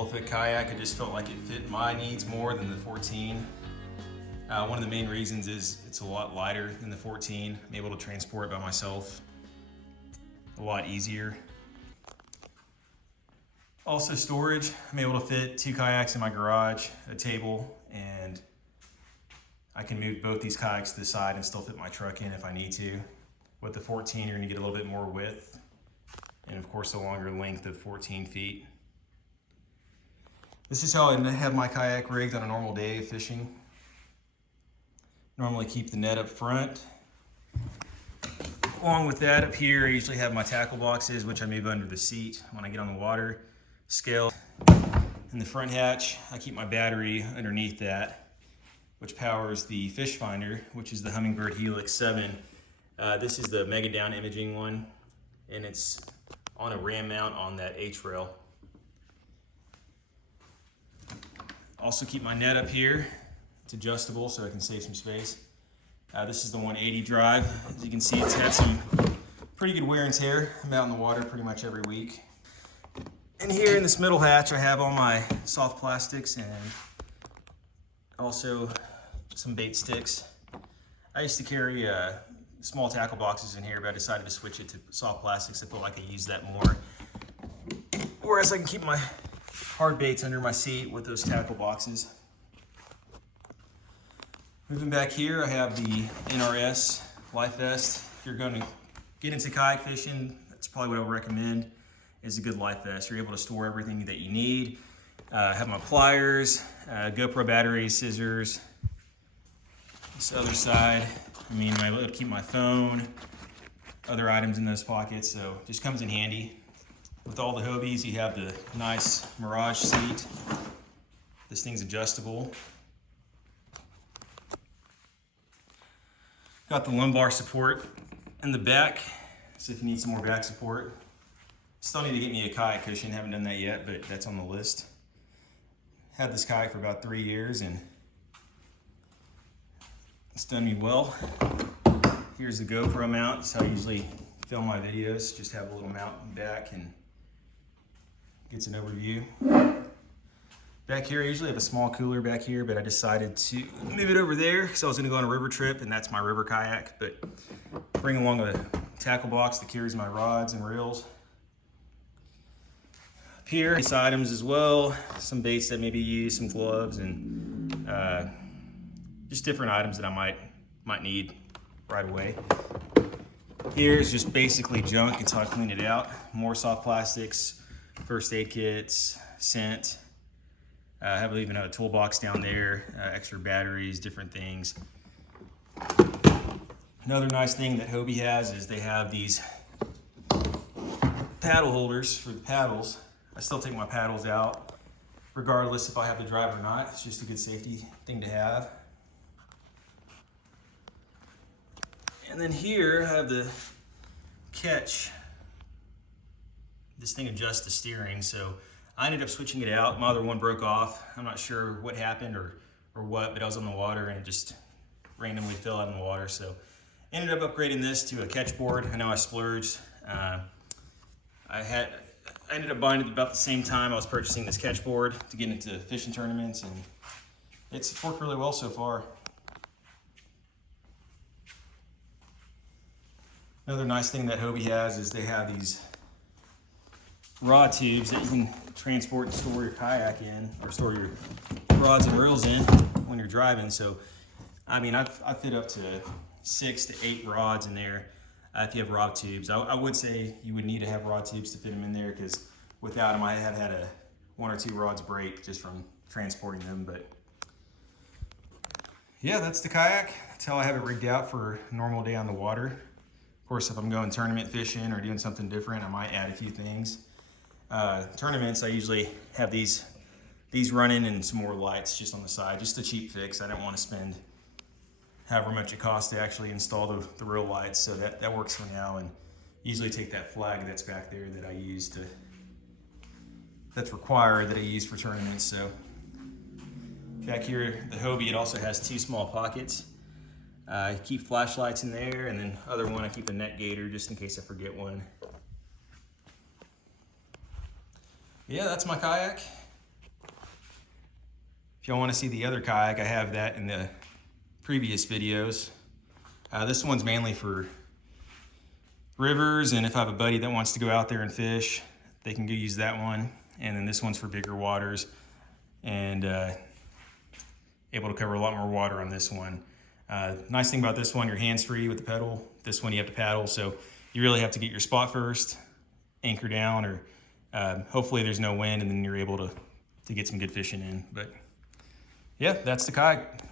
12-foot kayak. I just felt like it fit my needs more than the 14. One of the main reasons is it's a lot lighter than the 14. I'm able to transport it by myself a lot easier. Also storage, I'm able to fit 2 kayaks in my garage, a table, and I can move both these kayaks to the side and still fit my truck in if I need to. With the 14, you're gonna get a little bit more width, and of course a longer length of 14 feet. This is how I have my kayak rigged on a normal day of fishing. Normally keep the net up front. Along with that, up here, I usually have my tackle boxes, which I move under the seat when I get on the water. Scale in the front hatch. I keep my battery underneath that, which powers the fish finder, which is the Humminbird Helix 7. This is the Mega Down imaging one, and it's on a ram mount on that H-rail. Also keep my net up here. It's adjustable so I can save some space. This is the 180 drive. As you can see, it's had some pretty good wear and tear. I'm out in the water pretty much every week. And here in this middle hatch, I have all my soft plastics and also some bait sticks. I used to carry small tackle boxes in here, but I decided to switch it to soft plastics. I feel like I use that more. Whereas I can keep my hard baits under my seat with those tackle boxes. Moving back here, I have the NRS life vest. If you're going to get into kayak fishing, that's probably what I would recommend, is a good life vest. You're able to store everything that you need. I have my pliers, GoPro batteries, scissors. This other side, I'm able to keep my phone, other items in those pockets, so it just comes in handy. With all the Hobies, you have the nice Mirage seat. This thing's adjustable. Got the lumbar support in the back, so if you need some more back support. Still need to get me a kayak cushion, haven't done that yet, but that's on the list. Had this kayak for about 3 years and it's done me well. Here's the GoPro mount. It's how I usually film my videos. Just have a little mount in the back and gets an overview. Back here, I usually have a small cooler back here, but I decided to move it over there because I was gonna go on a river trip and that's my river kayak, but bring along a tackle box that carries my rods and reels. Up here, these items as well, some baits that maybe use, some gloves, and just different items that I might need right away. Here's just basically junk until I clean it out. More soft plastics, first aid kits, scent. I have even a toolbox down there, extra batteries, different things. Another nice thing that Hobie has is they have these paddle holders for the paddles. I still take my paddles out, regardless if I have the drive or not. It's just a good safety thing to have. And then here I have the Ketch. This thing adjusts the steering, so I ended up switching it out. My other one broke off. I'm not sure what happened or what, but I was on the water and it just randomly fell out in the water. So ended up upgrading this to a Ketch board. I know I splurged. I ended up buying it about the same time I was purchasing this Ketch board to get into fishing tournaments, and it's worked really well so far. Another nice thing that Hobie has is they have these rod tubes that you can transport and store your kayak in, or store your rods and reels in when you're driving. So, I fit up to 6 to 8 rods in there if you have rod tubes. I would say you would need to have rod tubes to fit them in there, because without them I have had 1 or 2 rods break just from transporting them. But yeah, that's the kayak. That's how I have it rigged out for a normal day on the water. Of course, if I'm going tournament fishing or doing something different, I might add a few things. Tournaments, I usually have these running and some more lights just on the side, just a cheap fix. I don't want to spend however much it costs to actually install the real lights, so that works for now. And usually take that flag that's back there that I use that's required, that I use for tournaments. So back here, the Hobie, it also has 2 small pockets. I keep flashlights in there, and then other one I keep a net gator just in case I forget one. Yeah, that's my kayak. If y'all want to see the other kayak, I have that in the previous videos. This one's mainly for rivers, and if I have a buddy that wants to go out there and fish, they can go use that one. And then this one's for bigger waters, and able to cover a lot more water on this one. Nice thing about this one, you're hands-free with the pedal. This one you have to paddle, so you really have to get your spot first, anchor down, or hopefully there's no wind, and then you're able to get some good fishing in. But yeah, that's the kayak.